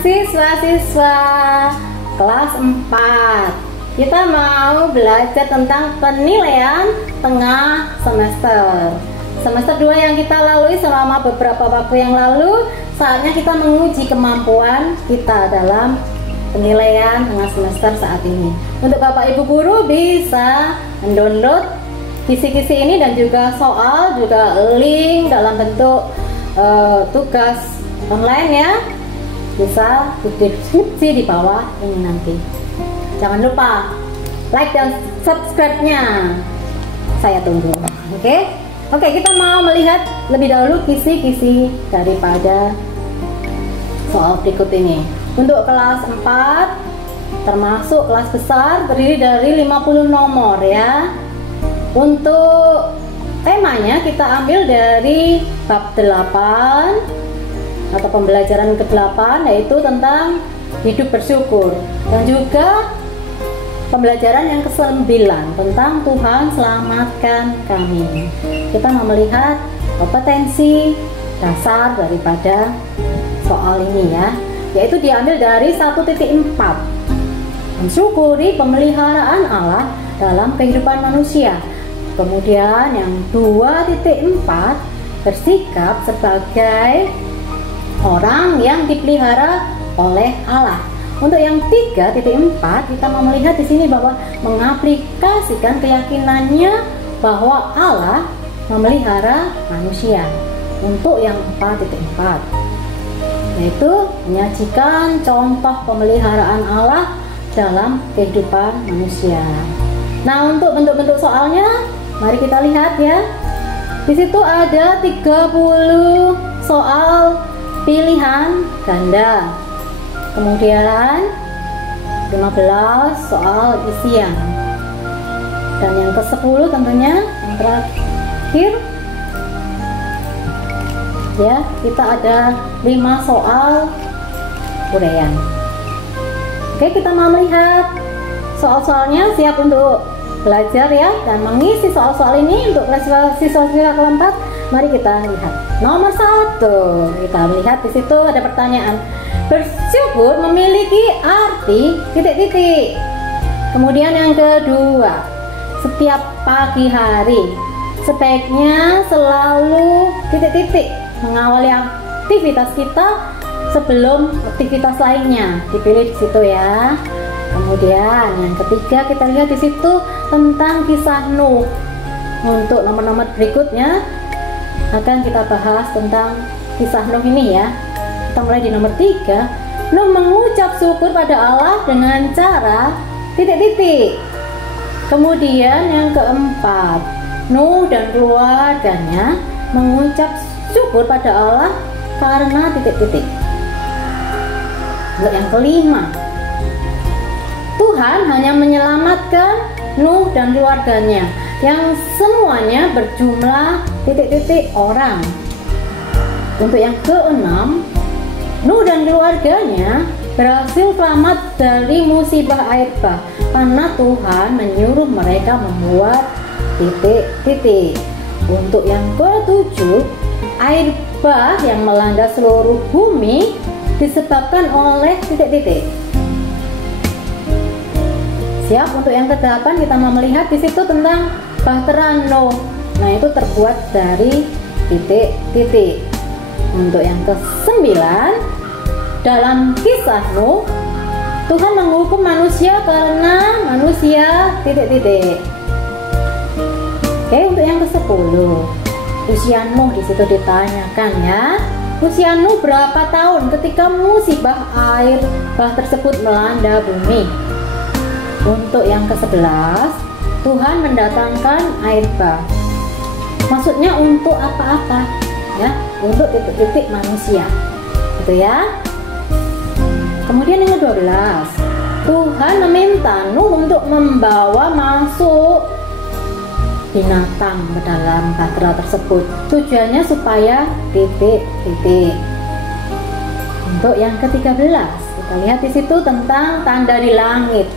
siswa-siswa kelas 4. Kita mau belajar tentang penilaian tengah semester. Semester 2 yang kita lalui selama beberapa waktu yang lalu, saatnya kita menguji kemampuan kita dalam penilaian tengah semester saat ini. Untuk Bapak Ibu guru bisa mendownload kisi-kisi ini dan juga soal, juga link dalam bentuk tugas online ya. Bisa di deskripsi di bawah ini nanti. Jangan lupa like dan subscribe-nya. Saya tunggu. Oke, kita mau melihat lebih dahulu kisi-kisi daripada soal berikut ini. Untuk kelas 4 termasuk kelas besar terdiri dari 50 nomor ya. Untuk temanya kita ambil dari bab 8 atau pembelajaran ke-8, yaitu tentang hidup bersyukur, dan juga pembelajaran yang ke-9 tentang Tuhan selamatkan kami. Kita mau melihat kompetensi dasar daripada soal ini ya, yaitu diambil dari 1.4, mensyukuri pemeliharaan Allah dalam kehidupan manusia. Kemudian yang 2.4, bersikap sebagai orang yang dipelihara oleh Allah. Untuk yang 3.4, kita mau melihat di sini bahwa mengaplikasikan keyakinannya bahwa Allah memelihara manusia. Untuk yang 4.4, yaitu menyajikan contoh pemeliharaan Allah dalam kehidupan manusia. Nah, untuk bentuk-bentuk soalnya, mari kita lihat ya. Di situ ada 30 soal pilihan ganda, kemudian 15 soal isian, dan yang ke-10 tentunya yang terakhir ya, kita ada 5 soal uraian. Oke, kita mau melihat soal-soalnya. Siap untuk belajar ya dan mengisi soal-soal ini untuk siswa-siswa kelas 4. Mari kita lihat. Nomor 1, kita melihat di situ ada pertanyaan. Bersyukur memiliki arti titik-titik. Kemudian yang kedua, setiap pagi hari sebaiknya selalu titik-titik mengawali aktivitas kita sebelum aktivitas lainnya. Dipilih di situ ya. Kemudian yang ketiga, kita lihat di situ tentang kisah Nuh. Untuk nomor-nomor berikutnya akan kita bahas tentang kisah Nuh ini ya. Kita mulai di nomor 3. Nuh mengucap syukur pada Allah dengan cara titik-titik. Kemudian yang keempat, Nuh dan keluarganya mengucap syukur pada Allah karena titik-titik. Untuk yang kelima, Tuhan hanya menyelamatkan Nuh dan keluarganya yang semuanya berjumlah titik-titik orang. Untuk yang keenam, Nuh dan keluarganya berhasil selamat dari musibah air bah karena Tuhan menyuruh mereka membuat titik-titik. Untuk yang ke-7, air bah yang melanda seluruh bumi disebabkan oleh titik-titik. Siap. Untuk yang ke-8, kita mau melihat di situ tentang bahtera Nuh. Nah, itu terbuat dari titik-titik. Untuk yang ke-9, dalam kisah Nuh, Tuhan menghukum manusia karena manusia titik-titik. Oke, untuk yang ke-10, usia Nuh di situ ditanyakan ya. Usia Nuh berapa tahun ketika musibah air bah tersebut melanda bumi? Untuk yang ke-11, Tuhan mendatangkan air bah. Maksudnya untuk apa-apa? Ya, untuk titik-titik manusia. Gitu ya. Kemudian yang ke-12, Tuhan meminta Nuh untuk membawa masuk binatang ke dalam bahtera tersebut. Tujuannya supaya titik-titik. Untuk yang ke-13, kita lihat di situ tentang tanda di langit.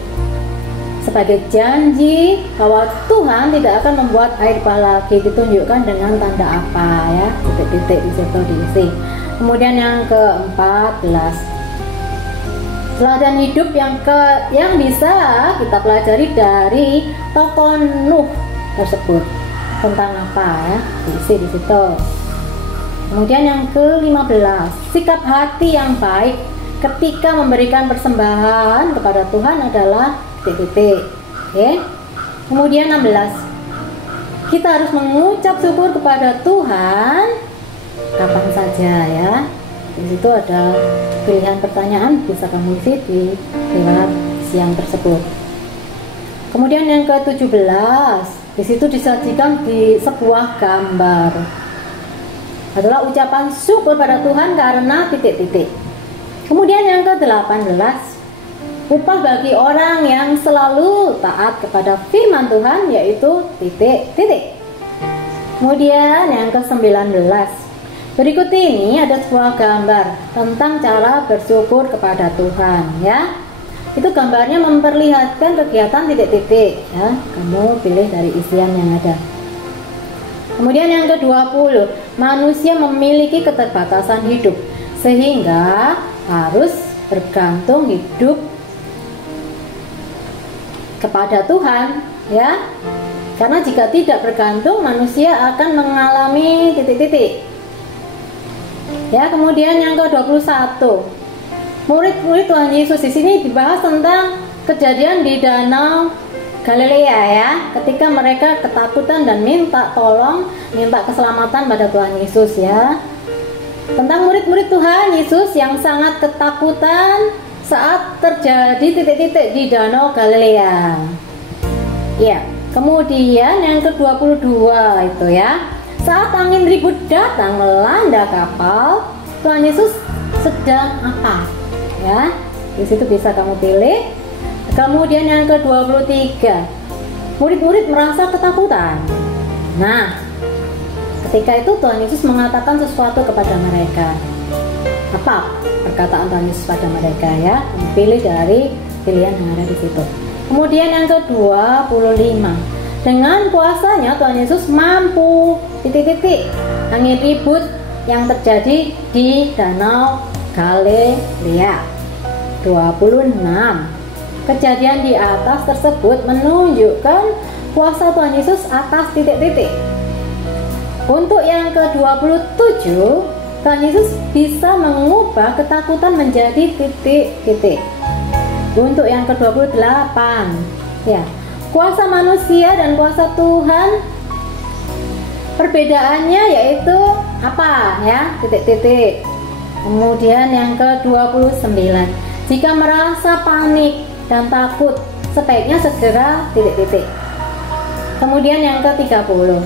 Sebagai janji bahwa Tuhan tidak akan membuat air bah lagi, ditunjukkan dengan tanda apa ya, titik-titik di situ diisi. Kemudian yang ke-14, Teladan hidup yang bisa kita pelajari dari tokoh Nuh tersebut. Tentang apa ya? Diisi di situ. Kemudian yang ke-15, sikap hati yang baik ketika memberikan persembahan kepada Tuhan adalah titik-titik. Oke. Kemudian 16, kita harus mengucap syukur kepada Tuhan kapan saja ya. Di situ ada pilihan pertanyaan, bisa kamu isi di lewat siang tersebut. Kemudian yang ke-17, di situ disajikan di sebuah gambar adalah ucapan syukur pada Tuhan karena titik-titik. Kemudian yang ke-18, upah bagi orang yang selalu taat kepada firman Tuhan yaitu titik-titik. Kemudian yang ke-19, berikut ini ada sebuah gambar tentang cara bersyukur kepada Tuhan ya. Itu gambarnya memperlihatkan kegiatan titik-titik ya. Kamu pilih dari isian yang ada. Kemudian yang ke-20, manusia memiliki keterbatasan hidup sehingga harus bergantung hidup kepada Tuhan ya. Karena jika tidak bergantung, manusia akan mengalami titik-titik. Ya, kemudian yang ke-21, murid-murid Tuhan Yesus di sini dibahas tentang kejadian di Danau Galilea ya, ketika mereka ketakutan dan minta tolong, minta keselamatan pada Tuhan Yesus ya. Tentang murid-murid Tuhan Yesus yang sangat ketakutan saat terjadi titik-titik di Danau Galilea. Ya, kemudian yang ke-22 itu ya, saat angin ribut datang melanda kapal, Tuhan Yesus sedang apa? Ya, di situ bisa kamu pilih. Kemudian yang ke-23, murid-murid merasa ketakutan. Nah, ketika itu Tuhan Yesus mengatakan sesuatu kepada mereka. Apa perkataan Tuhan Yesus pada mereka ya? Pilih dari pilihan yang ada di situ. Kemudian yang ke-25, dengan kuasanya Tuhan Yesus mampu titik-titik angin ribut yang terjadi di Danau Galilea. 26, kejadian di atas tersebut menunjukkan kuasa Tuhan Yesus atas titik-titik. Untuk yang ke-27, Tuhan Yesus bisa mengubah ketakutan menjadi titik-titik. Untuk yang ke-28, ya, kuasa manusia dan kuasa Tuhan, perbedaannya yaitu apa ya? Titik-titik. Kemudian yang ke-29, jika merasa panik dan takut, sebaiknya segera titik-titik. Kemudian yang ke-30,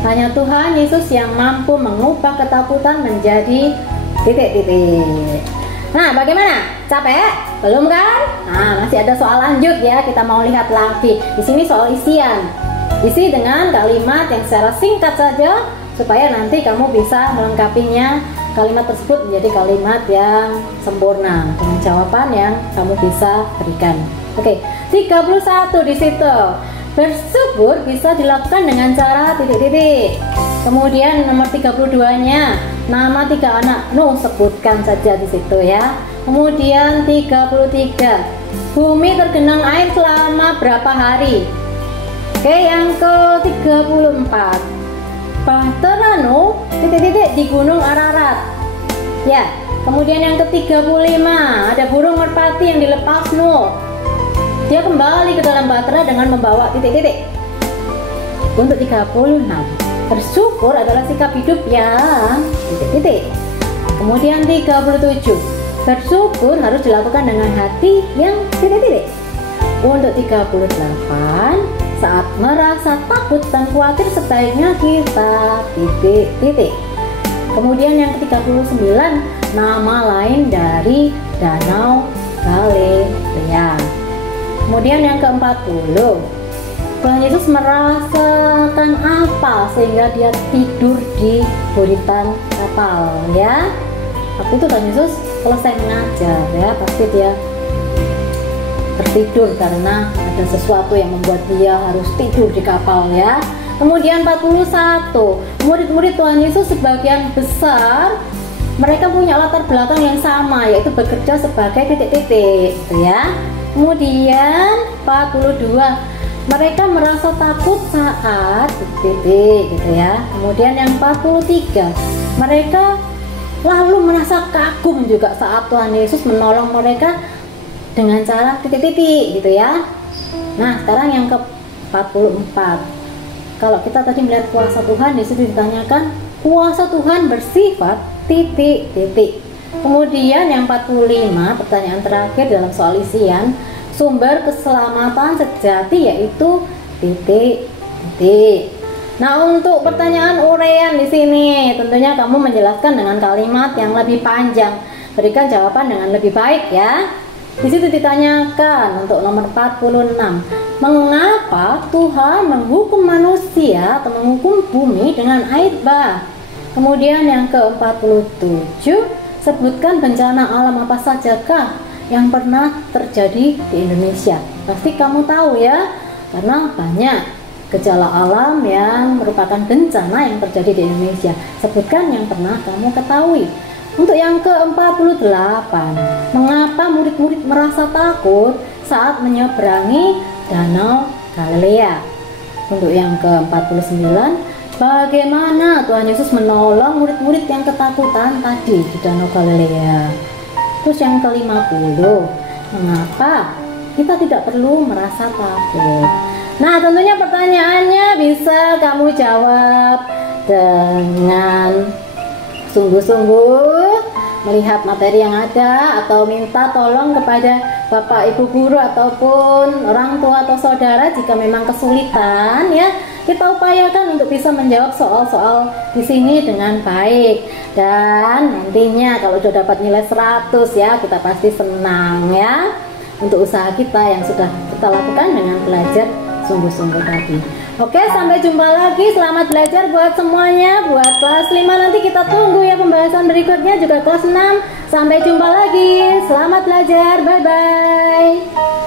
hanya Tuhan Yesus yang mampu mengubah ketakutan menjadi titik-titik. Nah, bagaimana? Capek? Belum kan? Nah, masih ada soal lanjut ya, kita mau lihat lagi. Di sini soal isian. Isi dengan kalimat yang secara singkat saja supaya nanti kamu bisa melengkapinya. Kalimat tersebut menjadi kalimat yang sempurna dengan jawaban yang kamu bisa berikan. Oke, 31 di situ. Bersyukur bisa dilakukan dengan cara titik-titik. Kemudian nomor 32-nya, nama 3 anak Nuh sebutkan saja di situ ya. Kemudian 33, bumi tergenang air selama berapa hari? Oke, yang ke-34, Bahtera Nuh titik-titik di Gunung Ararat. Ya, kemudian yang ke-35, ada burung merpati yang dilepas Nuh. Dia kembali ke dalam bahtera dengan membawa titik-titik. Untuk 36, bersyukur adalah sikap hidup yang titik-titik. Kemudian 37, bersyukur harus dilakukan dengan hati yang titik-titik. Untuk 38, saat merasa takut dan khawatir sebaiknya kita titik-titik. Kemudian yang ke-39, nama lain dari Danau Galilea. Kemudian yang ke-40, Tuhan Yesus merasakan apa sehingga dia tidur di buritan kapal ya. Waktu itu Tuhan Yesus selesai mengajar ya, pasti dia tertidur karena ada sesuatu yang membuat dia harus tidur di kapal ya. Kemudian 41, murid-murid Tuhan Yesus sebagian besar mereka punya latar belakang yang sama, yaitu bekerja sebagai titik-titik gitu ya. Kemudian 42, mereka merasa takut saat titik-titik gitu ya. Kemudian yang 43, mereka lalu merasa kagum juga saat Tuhan Yesus menolong mereka dengan cara titik-titik gitu ya. Nah, sekarang yang ke 44. Kalau kita tadi melihat kuasa Tuhan, di situ ditanyakan kuasa Tuhan bersifat titik-titik. Kemudian yang 45, pertanyaan terakhir dalam soal isian, sumber keselamatan sejati yaitu titik-titik. Nah, untuk pertanyaan uraian di sini, tentunya kamu menjelaskan dengan kalimat yang lebih panjang. Berikan jawaban dengan lebih baik ya. Di situ ditanyakan untuk nomor 46, mengapa Tuhan menghukum manusia atau menghukum bumi dengan air bah? Kemudian yang ke-47, sebutkan bencana alam apa sajakah yang pernah terjadi di Indonesia. Pasti kamu tahu ya, karena banyak gejala alam yang merupakan bencana yang terjadi di Indonesia. Sebutkan yang pernah kamu ketahui. Untuk yang ke-48, mengapa murid-murid merasa takut saat menyeberangi Danau Galilea? Untuk yang ke-49, bagaimana Tuhan Yesus menolong murid-murid yang ketakutan tadi di Danau Galilea? Terus yang ke-50, mengapa kita tidak perlu merasa takut? Nah, tentunya pertanyaannya bisa kamu jawab dengan sungguh-sungguh, melihat materi yang ada, atau minta tolong kepada Bapak Ibu guru ataupun orang tua atau saudara jika memang kesulitan ya. Kita upayakan untuk bisa menjawab soal-soal di sini dengan baik, dan nantinya kalau sudah dapat nilai 100 ya, kita pasti senang ya untuk usaha kita yang sudah kita lakukan dengan belajar sungguh-sungguh tadi. Oke, sampai jumpa lagi. Selamat belajar buat semuanya. Buat kelas 5 nanti kita tunggu ya pembahasan berikutnya, juga kelas 6. Sampai jumpa lagi. Selamat belajar. Bye-bye.